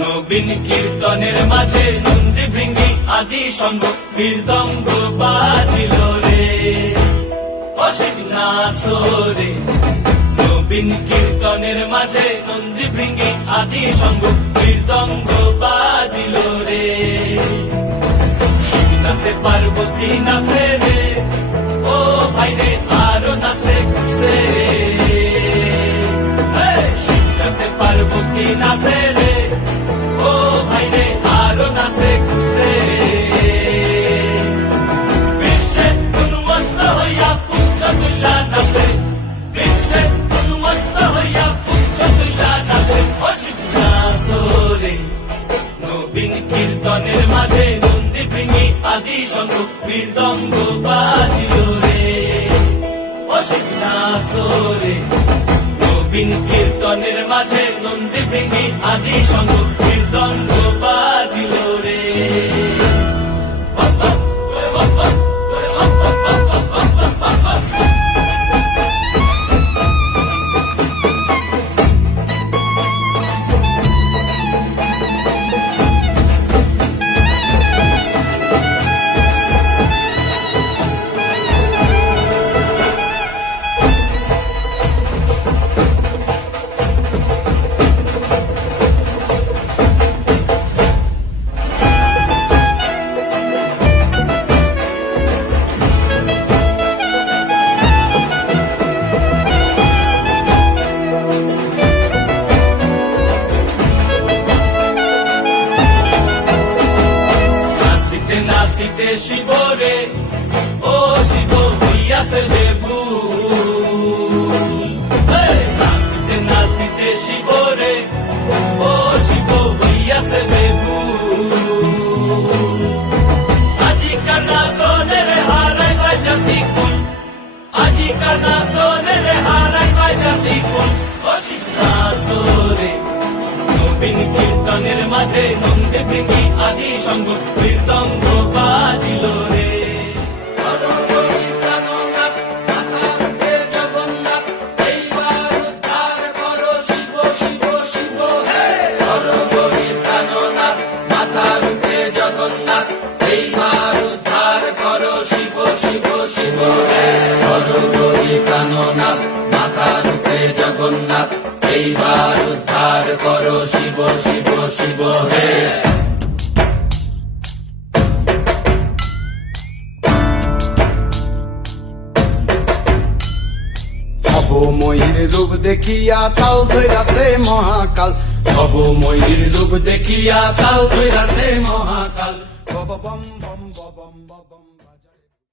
নবীন কীর্তনের মাঝে নন্দী ভৃঙ্গি আদি সঙ্গ মৃদঙ্গ বাজিল রে। অসিক না সোরে নবীন কীর্তনের মাঝে নন্দী ভৃঙ্গি আদি সঙ্গ মৃদঙ্গ বাজিল রে। নাচে পার্বতী নাচে রে। ও ভাই রে আরও পার্বতী নাচে রে। ও ভাই নবীন কীর্তনের মাঝে নন্দী ভৃঙ্গি আদি সঙ্গ মৃদঙ্গ বাজিল রে। অসিত কীর্তনের মাঝে নন্দী ভেঙে আদি সঙ্গ কীর্তন বাজিল রে। নাচিতে শিবরে ও শিব হইয়াছে এই, নাচিতে নাচিতে শিবরে ও শিব হইয়াছে ভুল আজিকার নাচনের হারাই বাজাতি কুল আজিকার নাচনের হারাই বাজাতি কুল ও শিব নাচরে নবীন কীর্তনের মাঝে নন্দে ভেঙে আদি সঙ্গ কীর্তঙ্গ বাজিল রে। জগন্নাথ উদ্ধার করো, শিব শিব শিব, হে। অবময়ীর রূপ দেখিয়া তাল ধৈরাছে মহাকাল। অবময়ীর রূপ দেখিয়া তাল ধৈরাছে মহাকাল। বব বম বম বম